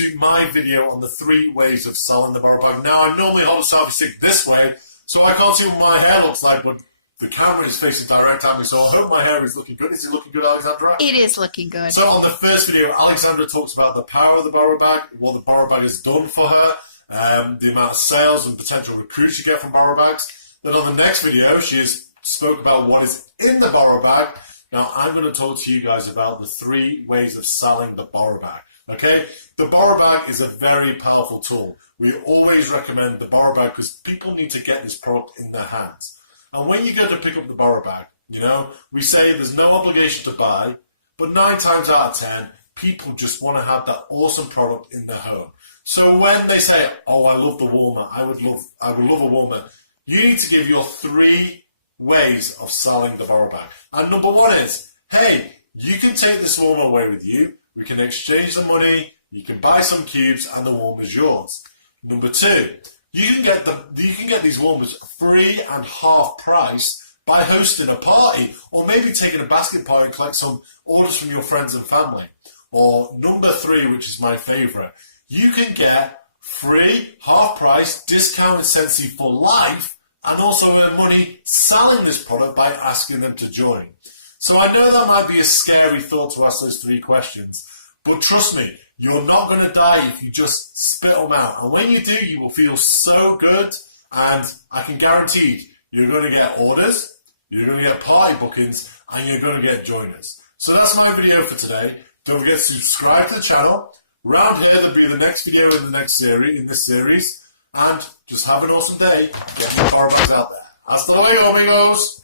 to my video on the 3 ways of selling the Borrow Bag. Now, I normally hold a selfie stick this way, so I can't see what my hair looks like, but the camera is facing direct at me, so I hope my hair is looking good. Is it looking good, Alexandra? It is looking good. So on the first video, Alexandra talks about the power of the Borrow Bag, what the Borrow Bag has done for her, the amount of sales and potential recruits you get from Borrow Bags. Then on the next video, she spoke about what is in the Borrow Bag. Now I'm going to talk to you guys about the 3 ways of selling the Borrow Bag. Okay, the Borrow Bag is a very powerful tool. We always recommend the Borrow Bag because people need to get this product in their hands. And when you go to pick up the Borrow Bag, we say there's no obligation to buy, but 9 times out of 10, people just want to have that awesome product in their home. So when they say, oh, I love the warmer, I would love a warmer, you need to give your 3 ways of selling the Borrow Bag. And number 1 is, hey, you can take this warmer away with you. We can exchange the money, you can buy some cubes, and the warmer is yours. Number 2, you can get these warmers free and half price by hosting a party, or maybe taking a basket party and collect some orders from your friends and family. Or number 3, which is my favourite, you can get free, half price, discounted Scentsy for life, and also earn money selling this product by asking them to join. So I know that might be a scary thought to ask those 3 questions, but trust me, you're not going to die if you just spit them out. And when you do, you will feel so good, and I can guarantee you're going to get orders, you're going to get party bookings, and you're going to get joiners. So that's my video for today. Don't forget to subscribe to the channel. Round here, there'll be the next video in this series. And just have an awesome day. Get more Borrow Bags out there. Hasta luego, amigos.